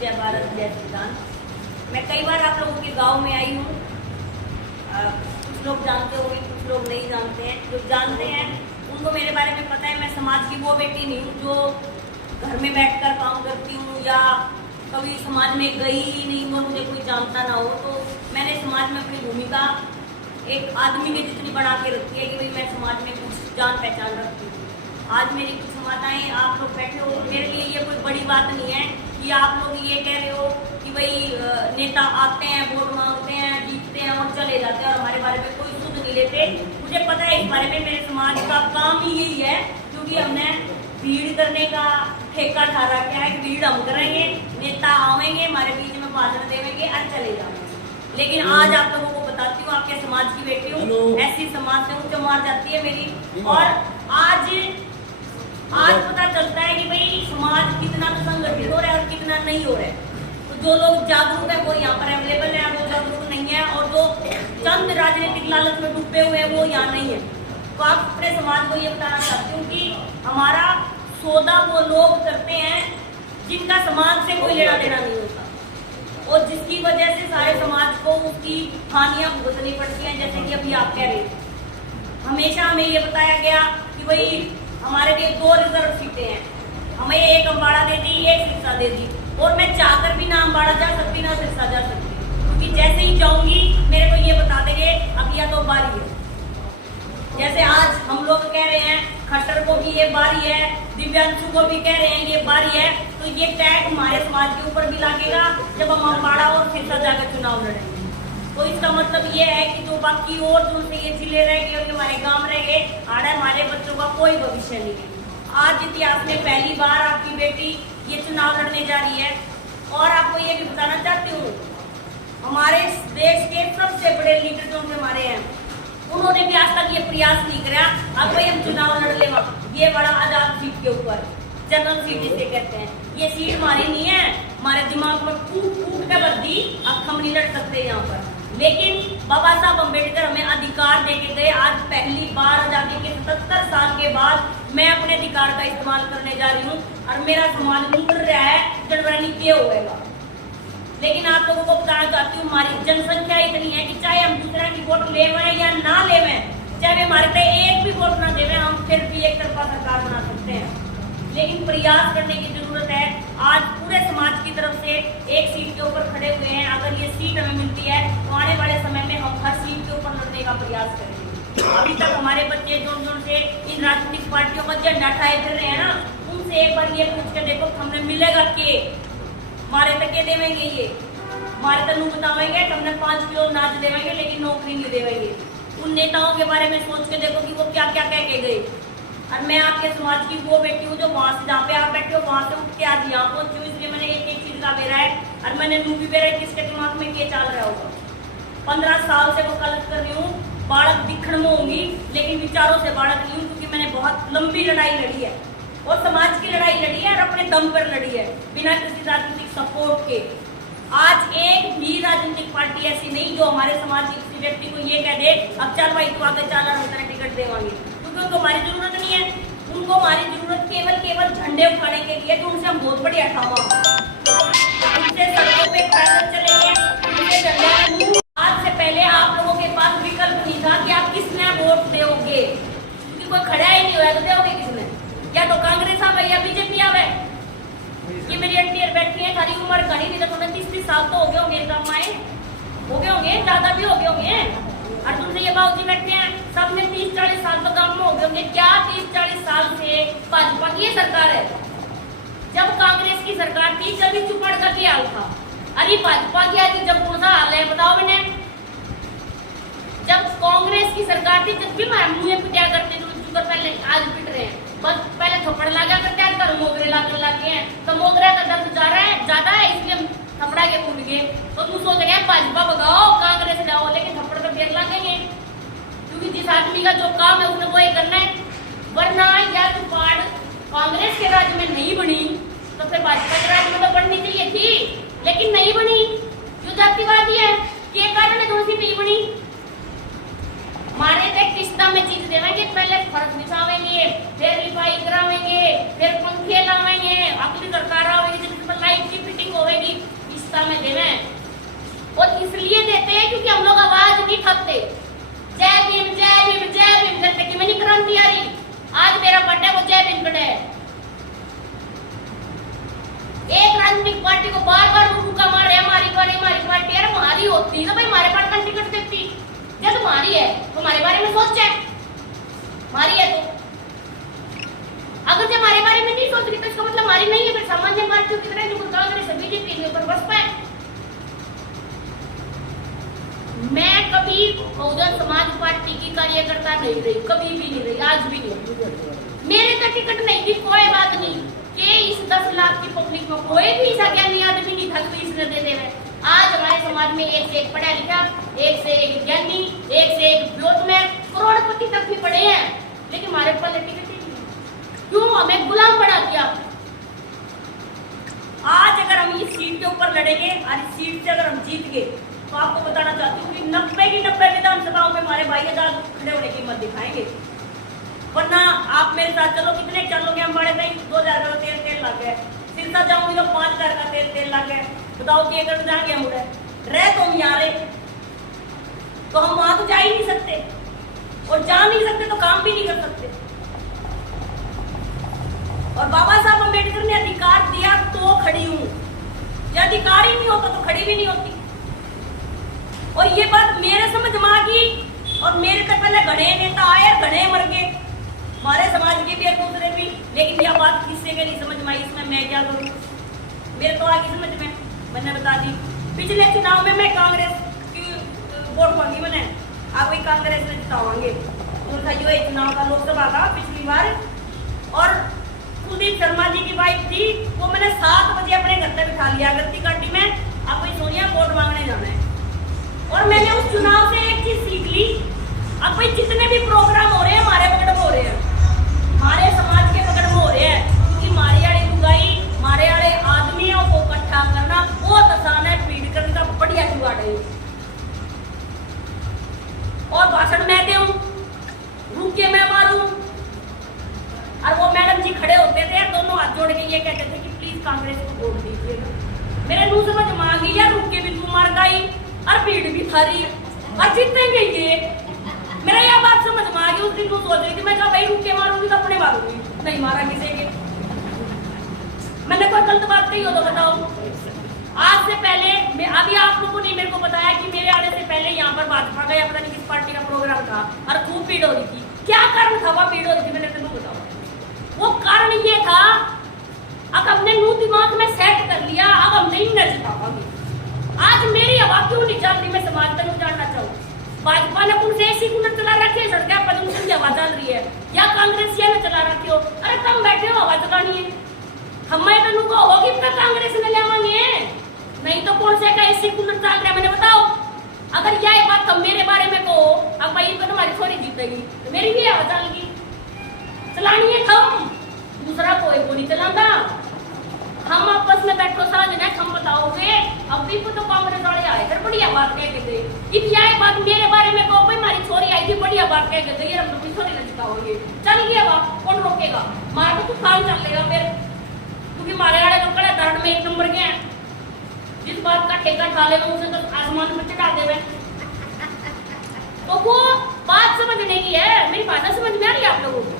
जय भारत जय संविधान। मैं कई बार आप लोगों के गांव में आई हूँ। कुछ लोग जानते होंगे, कुछ लोग नहीं जानते हैं। जो जानते हैं उनको मेरे बारे में पता है। मैं समाज की वो बेटी नहीं हूँ जो घर में बैठकर काम करती हूँ या कभी समाज में गई ही नहीं और मुझे कोई जानता ना हो। तो मैंने समाज में अपनी भूमिका एक आदमी के जितनी बढ़ा के रखी है कि भाई मैं समाज में कुछ जान पहचान रखती हूँ। आज मेरी कुछ माताएं आप लोग बैठे हो, मेरे लिए ये कोई बड़ी बात नहीं है कि आप लोग ये कह रहे हो कि भाई नेता आते हैं, वोट मांगते हैं, जीतते हैं और चले जाते हैं और हमारे बारे में कोई सुध नहीं लेते। मुझे पता है इस बारे में मेरे समाज का काम ही यही है, क्योंकि हमने भीड़ करने का ठेका ठा रखा है कि भीड़ हम करेंगे, नेता आवेंगे, हमारे बीच में भाषण देंगे और चले जाएंगे। लेकिन आज आप लोगों को बताती हूँ, आपके समाज की बेटी हूँ, ऐसी समाज से उच्च मार जाती है मेरी। और आज पता चलता है कि भाई समाज कितना तो संगठित हो रहा है और कितना नहीं हो रहा है। तो जो लोग जागरूक है वो यहाँ पर अवेलेबल है, वो जागरूक नहीं है, और जो चंद राजनीतिक लालच में डूबे हुए हैं वो यहाँ नहीं है। तो आप अपने समाज को ये बताना चाहती हूँ कि हमारा सौदा वो लोग करते हैं जिनका समाज से कोई लेना देना नहीं होता और जिसकी वजह से सारे समाज को उसकी हानियां भुगतनी पड़ती हैं। जैसे कि अभी आप कह रहे हैं, हमेशा हमें ये बताया गया कि भाई हमारे लिए 2 रिजर्व सीटें हैं, हमें एक अम्बाड़ा दे दी, एक सिरसा दे दी, और मैं चाहकर भी ना अम्बाड़ा जा सकती ना सिरसा जा सकती, क्योंकि जैसे ही जाऊंगी मेरे को ये बता देंगे अब या तो बारी है। जैसे आज हम लोग कह रहे हैं खट्टर को भी ये बारी है, दिव्यांशु को भी कह रहे हैं ये बारी है, तो ये टैग हमारे समाज के ऊपर भी लागेगा जब हम अम्बाड़ा और सिरसा जाकर चुनाव लड़ेंगे। तो इसका मतलब ये है कि जो बाकी और जो से ये जिले रह गए और हमारे गांव रह गए, आड़े हमारे बच्चों का कोई भविष्य नहीं है। आज इतिहास में पहली बार आपकी बेटी ये चुनाव लड़ने जा रही है। और आपको ये भी बताना चाहती हूँ, हमारे देश के सबसे बड़े लीडर जो हमारे हैं, उन्होंने भी आज तक ये प्रयास नहीं किया अब भाई हम चुनाव लड़ ले। ये बड़ा आजाद सीट के ऊपर, जनरल सीट जिसे कहते हैं, ये सीट हमारी नहीं है, हमारे दिमाग में फूट फूट के बद्दी, अब हम नहीं लड़ सकते यहाँ पर। लेकिन बाबा साहब अम्बेडकर हमें अधिकार देके गए। आज पहली बार आजादी के 77 साल के बाद मैं अपने अधिकार का इस्तेमाल करने जा रही हूँ और मेरा समाज मुड़ रहा है, जनवरी क्या होगा। लेकिन आप लोगों को बताना चाहती हूँ, हमारी जनसंख्या इतनी है कि चाहे हम दूसरे की वोट लेवें या ना लेवें, चाहे हमारे पे एक भी वोट ना देवें, हम फिर भी एक तरफा सरकार बना सकते हैं। लेकिन प्रयास करने की जरूरत है। आज पूरे समाज की तरफ से एक सीट के ऊपर खड़े हुए हैं। अगर ये सीट हमें मिलती है तो आने वाले समय में हम हर सीट के ऊपर लड़ने का प्रयास करेंगे। अभी तक हमारे बच्चे जोर जोर से इन राजनीतिक पार्टियों का झंडा उठाए फिर रहे हैं ना, उनसे एक बार ये पूछ के देखो हमने मिलेगा के मारे तक के देवेंगे, ये मारे तक बतावेंगे हमने 5 किलो नाच देवेंगे लेकिन नौकरी नहीं देवेंगे। उन नेताओं के बारे में सोच के देखो कि वो क्या क्या कह के गए। और मैं आपके समाज की वो बेटी हूँ जो वहां से जहाँ पे आप बैठे हो वहां से उठ के आज यहाँ पहुंची हूँ। इसलिए मैंने एक चीज का बेरा है और मैंने नू भी बेरा है किसके दिमाग में क्या चल रहा होगा। 15 साल से वकालत कर रही हूँ, बालक दिखण में होंगी लेकिन विचारों से बालक नहीं हूँ, क्योंकि मैंने बहुत लंबी लड़ाई लड़ी है और समाज की लड़ाई लड़ी है और अपने दम पर लड़ी है बिना किसी राजनीतिक सपोर्ट के। आज एक भी राजनीतिक पार्टी ऐसी नहीं जो हमारे समाज के किसी व्यक्ति को ये कह दे अब चल भाई तू आगे चल हम तेरा टिकट देवांगे, क्योंकि उनको हमारी जरूरत नहीं है। उनको हमारी जरूरत केवल झंडे उठाने के लिए, तो उनसे हम बहुत बड़ी हटावा, उनसे सड़कों पे पैदल चलेंगे, उनसे झंडे। आज से पहले आप लोगों के पास विकल्प नहीं था कि आप किसने वोट दोगे, क्योंकि कोई खड़ा ही नहीं हुआ तो दोगे किसने, या तो कांग्रेस आवे या बीजेपी आवे। ये मेरी आंटी बैठी है, सारी उम्र घनी नहीं तो तुम्हें 30 साल तो हो गए होंगे, हो गए होंगे, ज्यादा भी हो गए होंगे। और तुमसे ये बाबूजी बैठे हैं सबने 30-40 साल तो गांव में हो गए होंगे। क्या 30-40 साल से भाजपा की सरकार है? जब कांग्रेस की सरकार थी जब भी चुपड़ का क्या हाल था, अरे भाजपा की आज जब कौन सा हाल है बताओ मैंने। जब कांग्रेस की सरकार थी जब भी मुझे पिटाया करते थे, पहले आज पिट रहे हैं, बस पहले थप्पड़ लगा करते हैं, कर मोगरे लाने लगे हैं, तो मोगरे का दर्द ज्यादा है इसलिए थपड़ा के भूल गए। तो तू सोच रहे भाजपा भगाओ कांग्रेस जाओ, लेकिन थप्पड़ तो फिर लगेंगे, क्योंकि जिस आदमी का जो काम है उसने वो ही करना है। वरना या तो पार्ट कांग्रेस के राज्य में नहीं बनी तो फिर भाजपा के राज्य में तो बननी चाहिए थी, लेकिन नहीं बनी। जो जातिवादी है के कारण है दोषी नहीं बनी। मारे थे किस्ता में चीज देवेंगे, पहले फर्श बिछावेंगे, फिर रिफाई करावेंगे, फिर पंखे लावेंगे, अगली सरकार आवेगी जिसमें लाइट की फिटिंग होगी, किस्ता में देवे, और इसलिए देते हैं क्योंकि हम लोग आवाज नहीं ठगते। जय भीम जय भीम जय भीम करते कि मैंने क्रांति आ रही। आज मेरा बर्थडे वो जय भीम कड़े है। एक राजनीतिक पार्टी को बार बार मुक्का मार रहे हमारी पार्टी है, हमारी होती तो भाई हमारे पार्टी का टिकट देती। जब तुम्हारी है तो हमारे बारे में सोच है, हमारी है तो अगर जब हमारे बारे में नहीं सोच रही तो इसका मतलब हमारी नहीं है। फिर सामान्य पार्टियों की तरह जो कांग्रेस बीजेपी के ऊपर बस पाए। मैं कभी बहुजन समाज पार्टी की कार्यकर्ता नहीं रही, कभी भी नहीं रही, आज भी नहीं। मेरे तो टिकट नहीं थी, कोई बात नहीं कि इस 10 लाख की पब्लिक में कोई भी ऐसा ज्ञानी आदमी नहीं था कि इसने दे देवे। आज हमारे समाज में एक से एक पढ़ा लिखा, एक से एक ज्ञानी, एक से एक बिजनेसमैन, करोड़पति तक भी पढ़े हैं, लेकिन हमारे पास टिकट ही नहीं। क्यों? हमें गुलाम बना दिया। आज अगर हम इस सीट के ऊपर लड़ेंगे और इस सीट से अगर हम जीत गए तो आपको बताना चाहती हूँ कि 90 की 90 विधानसभाओं में हमारे भाई आजाद खड़े होने की हिम्मत दिखाएंगे। वरना आप मेरे साथ चलो, कितने चलोगे? हम बड़े नहीं 2000 का तेल लग गए, सिरसा जाऊंगी तो 5000 का तेल लग गए। बताओ कि अगर जाएंगे हम उड़े रहे तो हम यहाँ रहे, तो हम वहां तो जा ही नहीं सकते, और जा नहीं सकते तो काम भी नहीं कर सकते। और बाबा साहब अम्बेडकर ने अधिकार दिया तो खड़ी हूं, यह अधिकार ही नहीं होता तो खड़ी भी नहीं होती। और ये बात मेरे समझ में आ गई, और मेरे तक पहले घड़े नेता आए, घड़े मर गए, हमारे समाज के भी और दूसरे भी। लेकिन यह बात किससे के नहीं समझ में आई, इसमें मैं क्या करूं? मेरे तो आगे समझ में, मैंने बता दी। पिछले चुनाव में मैं कांग्रेस की वोट मांगी, मैंने आप वही कांग्रेस में जितावांगे। उनका जो चुनाव का लोकसभा का पिछली बार, और कुलदीप शर्मा जी की वाइफ थी, वो मैंने 7 बजे अपने घर पे बिठा लिया गलती काटी में, अब वही सोनिया वोट मांगने जाना है। और मैंने उस चुनाव से एक चीज सीख ली, अब भाई जितने भी प्रोग्राम हो रहे हैं हमारे पकड़ में हो रहे हैं, हमारे समाज के पकड़ में हो रहे हैं, क्योंकि हमारी वाली लुगाई, हमारे वाले आदमियों को इकट्ठा करना बहुत आसान है, फीड करने का बढ़िया जुगाड़ है। और भाषण मैं दूं, रुक के मैं मारूं, और वो मैडम जी खड़े होते थे दोनों हाथ जोड़ के ये कहते थे कि प्लीज कांग्रेस को वोट दीजिएगा। मेरे मुंह समझ मांगी यार, रुक के भी तू मार गई और भीड़ भी थारी और जीतेंगे ये। मेरा यह बात समझ में आ गई। उस दिन तू सोच रही थी, मैं कहा भाई रुक के मारूंगी तो अपने मारूंगी, नहीं मारा किसी के। मैंने कोई गलत बात कही हो तो बताओ। आज से पहले मैं, अभी आप लोगों ने मेरे को बताया कि मेरे आने से पहले यहाँ पर भाजपा का या पता नहीं किस पार्टी का प्रोग्राम था और खूब भीड़ हो रही थी। क्या कारण था वह भीड़ हो रही थी? मैंने तुमको बताओ। वो कारण ये था, अब हमने नू दिमाग में सेट कर लिया, अब हम नहीं न जिता पाएंगे। आज मेरी हवा क्यों नहीं चल रही, मैं समाज तक जानना चाहूँ। भाजपा ने उनसे ऐसी कूलर चला रखे है, सड़क पर उनकी हवा चल रही है, या कांग्रेसिया ने चला रखी हो? अरे कम बैठे हो, हवा चलानी है। हमें तो नुका होगी तो कांग्रेस ने लेवांगे, नहीं तो कौन से का ऐसी कूलर चल रहा है? मैंने बताओ। अगर यह बात तुम मेरे बारे में कहो, अब भाई तो तुम्हारी छोरी जीतेगी तो मेरी भी हवा चलेगी। चलानी है हम, दूसरा कोई को नहीं चलाता। हम आपस में बैठो साझना, हम बताओगे अब भी तो कांग्रेस वाले आए फिर बढ़िया बात कह के गए। यह बात मेरे बारे में कहो, भाई हमारी छोरी आई थी बढ़िया बात कह के गई, हम तो छोरी न जिताओगे। चल गया बात, कौन रोकेगा? मार तो तूफान चलेगा फिर, क्योंकि हमारे वाले तो कड़ा धड़ में 1 नंबर के हैं। जिस बात का ठेका खा लेगा उसे तो आसमान पर चढ़ा देवे। तो वो बात समझने की है, मेरी भाषा समझ में आ रही है आप लोगों को?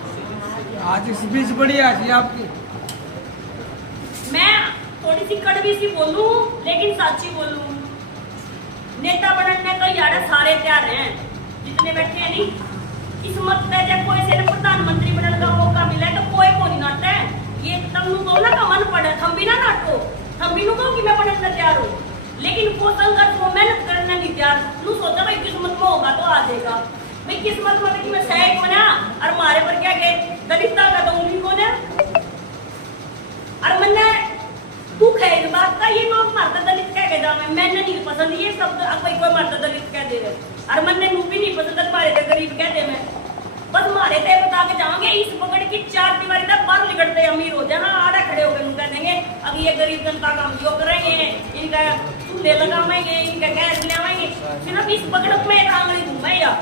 आज इस बीच बढ़िया जी आपकी। मैं थोड़ी सी कड़वी सी बोलूं लेकिन सच्ची बोलूं। नेता बनने तो यार सारे तैयार हैं, जितने बैठे हैं। नहीं किस्मत है, जब कोई से प्रधानमंत्री बनने का मौका मिले तो कोई को नहीं नाटता है। ये तुम कहो ना का मन पड़े, थम भी ना नाटो, थम भी कहो कि मैं बनने तैयार हूँ, लेकिन वो संघर्ष वो मेहनत करने नहीं तैयार। तू सोचा भाई किस्मत में होगा तो आ जाएगा। भाई किस्मत में कि मैं सैक बना और हमारे पर क्या गए दलिता का तो उन्हीं को ना, और मैंने दुख है इस बात का। ये लोग मारता दलित कह के जावे, मैंने नहीं पसंद ये शब्द। कोई मारता दलित कह दे रहे, और मैंने मुंह भी नहीं पसंद मारे थे गरीब कहते। मैं बस मारे थे बता के जाओगे, इस पकड़ की 4 दीवारी तक बाहर निकलते अमीर हो जाना, आधा खड़े होकर कह देंगे अब ये गरीब जनता का हम जो करेंगे, इनका चूल्हे लगाएंगे, इनका गैस लगाएंगे। सिर्फ इस पकड़ में आंगली घूमेगा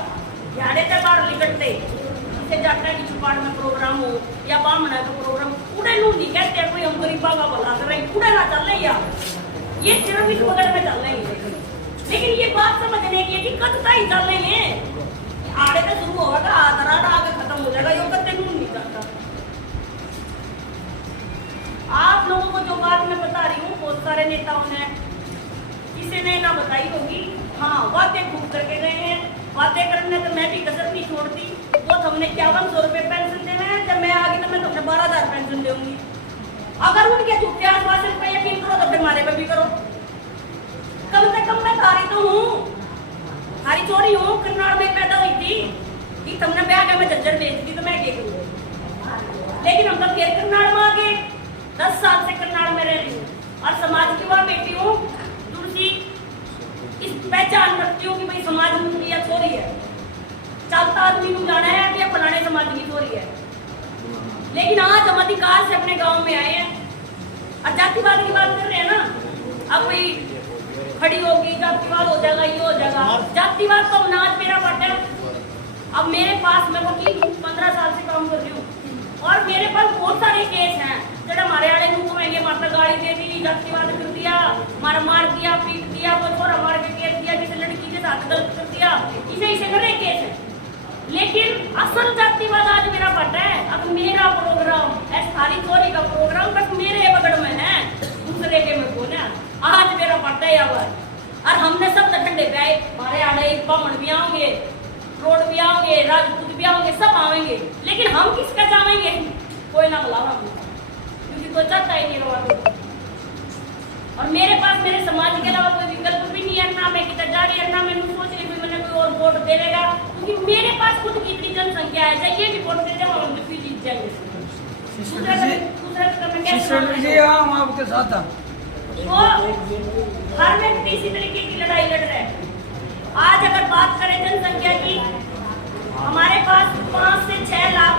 यारे तक बाहर निकलते। इसे जाटा की चुपाड़ में प्रोग्राम हो या बामना का प्रोग्राम, उड़े नू नहीं कहते कोई हम गरीबा का भला कर रहे, उड़े ना चल रहे यार। ये सिर्फ इस बगल में चल रहे हैं, लेकिन ये बात समझने की है कि कब तक ही चल रहे हैं। आगे तो शुरू होगा, आधा आगे खत्म हो जाएगा, ये कब तक नहीं करता। आप लोगों को जो बात मैं बता रही हूँ, बहुत सारे नेताओं ने किसी ने ना बताई होगी। हाँ, बातें खूब करके गए हैं, बातें करने तो मैं भी कसर नहीं छोड़ती। वो हमने 5100 रुपए पेंशन देना है, जब मैं आ गई तो मैं तुमने 12,000 पेंशन दूंगी। अगर उनके झूठे आश्वासन पे यकीन करो तो फिर हमारे पे भी करो। कम से कम मैं तारी तो हूँ, थारी चोरी हूँ, करनाल में पैदा हुई थी कि तुमने ब्याह का मैं झज्जर बेच दी तो मैं क्या करूँ। लेकिन हम तो फिर करनाल में आ गए, 10 साल से करनाल में रह रही हूँ और समाज की वह बेटी हूँ। तुलसी इस पहचान रखती हूँ कि भाई समाज में या चोरी है, चलता आदमी को जाना है कि फलाने समाज की चोरी है। लेकिन आज हम अधिकार से अपने गांव में आए हैं और जातिवाद की बात कर रहे हैं ना। अब कोई खड़ी होगी, जातिवाद हो जाएगा, ये हो जाएगा। जातिवाद तो नाच मेरा पट है। अब मेरे पास, मैं वकील हूँ, 15 साल से काम कर रही हूँ और मेरे पास बहुत सारे केस हैं। जब हमारे आड़े मुंह में माता गाड़ी दे दी, जातिवाद कर दिया, मार मार दिया, पीट दिया, वो छोरा मार के केस दिया, किसी लड़की के साथ गलत कर दिया, इसे करे केस है। लेकिन असल जातिवाद आज मेरा पट है। अब मेरा प्रोग्राम, थारी चोरी का प्रोग्राम बस मेरे बगड़ में है, दूसरे के में कौन है। आज मेरा पट है और हमने सब ठंडे पे आए। हमारे आड़े बामण भी आओगे, रोड भी आओगे, राजपूत भी आओगे, सब आवेंगे, लेकिन हम किसका जाएंगे? कोई ना बुलावा, क्योंकि कोई चाहता ही नहीं रहा। और मेरे पास मेरे समाज के अलावा कोई विकल्प भी नहीं है, ना मैं किधर जा रही है, ना मैं सोच रही हूँ मैंने कोई और वोट दे देगा, क्योंकि मेरे पास खुद की इतनी जनसंख्या है। चाहिए भी वोट दे जाओ, हम फिर जीत जाएंगे। हम आपके साथ हैं। तो हर व्यक्ति इसी तरीके की लड़ाई लड़ रहा है। आज अगर बात करें जनसंख्या की, हमारे पास 5 से 6 लाख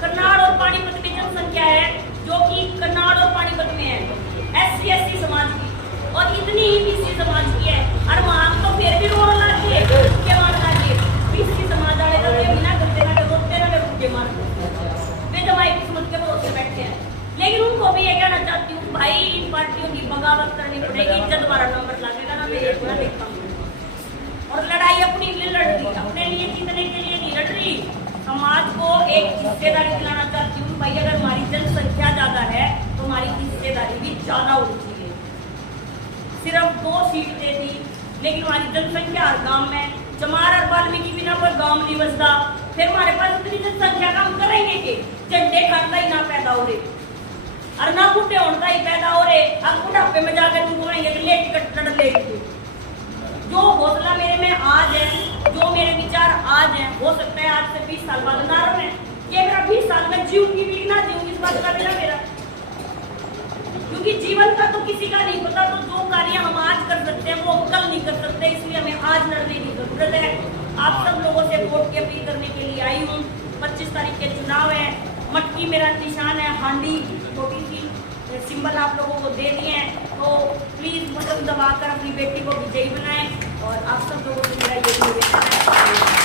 करनाल और पानीपत की जनसंख्या है, जो कि करनाल और पानीपत में है SC SC समाज की, और इतनी ही BC समाज की है। और वहां तो फिर भी रोड लाके के मार लाके BC समाज वाले तो ये बिना करते ना रोकते ना रुके मार वे जमाई किस्मत के भरोसे बैठे हैं। लेकिन उनको भी ये कहना चाहती हूँ, भाई इन पार्टियों की बगावत करनी पड़ेगी, जब तुम्हारा नंबर लगेगा ना मैं एक बार देखता हूँ। और लड़ाई अपनी लिए लड़ रही, अपने लिए जीतने के लिए नहीं लड़ रही। समाज को एक हिस्सेदारी दिलाना चाहती हूँ। भाई अगर हमारी जनसंख्या ज्यादा है तो हमारी हिस्सेदारी भी ज्यादा होनी चाहिए। सिर्फ 2 सीट दे दी, लेकिन हमारी जनसंख्या हर गांव में, चमार और वाल्मीकि बिना कोई गांव नहीं बसता। फिर हमारे पास इतनी जनसंख्या का हम करेंगे कि झंडे खाता ही ना पैदा हो रहे और ना बुढ़े होता ही पैदा हो रहे। अब बुढ़ापे में जाकर तुम बोलेंगे कि ले टिकट लड़ ले। जो हौसला मेरे में आज है, जो मेरे विचार आज हैं, हो सकता है आज से 20 साल बाद ना रहे, ये मेरा 20 साल में जीऊंगी भी ना जीऊंगी, इस बात का मेरा, क्योंकि जीवन का तो किसी का नहीं पता। तो जो कार्य हम आज कर सकते हैं वो हम कल नहीं कर सकते, इसलिए हमें आज लड़ने की जरूरत है। आप सब लोगों से वोट की अपील करने के लिए आई हूँ। 25 तारीख के चुनाव है, मटकी मेरा निशान है, हांडी छोटी सी सिंबल आप लोगों को दे दिए हैं, तो प्लीज बटन दबाकर अपनी बेटी को विजयी बनाएं। और आप सब लोगों से मेरा ये निवेदन है।